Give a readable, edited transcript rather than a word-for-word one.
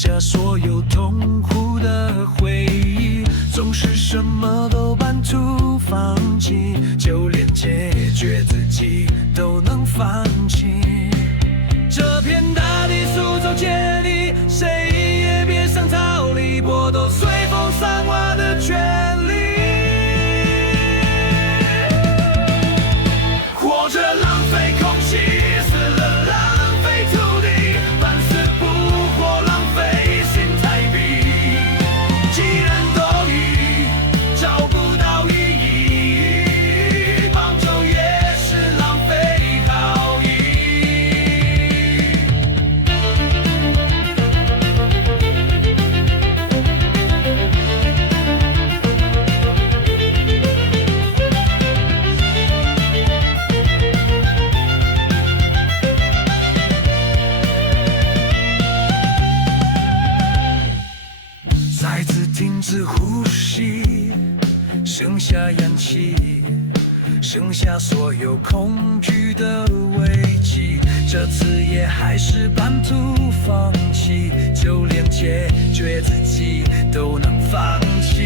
下所有痛苦的回忆，总是什么都半途放弃，就连解决自己都能放弃。这片大地速走千里，谁也别想逃离，剥夺随风散花的权利。活着浪费空气，死了浪费土地，半死不活浪费新台币。既然多余，找不到意义，放手也是浪费好意。再次停止呼吸，剩下氧气，剩下所有恐惧的危机。这次也还是半途放弃，就连解决自己都能放弃。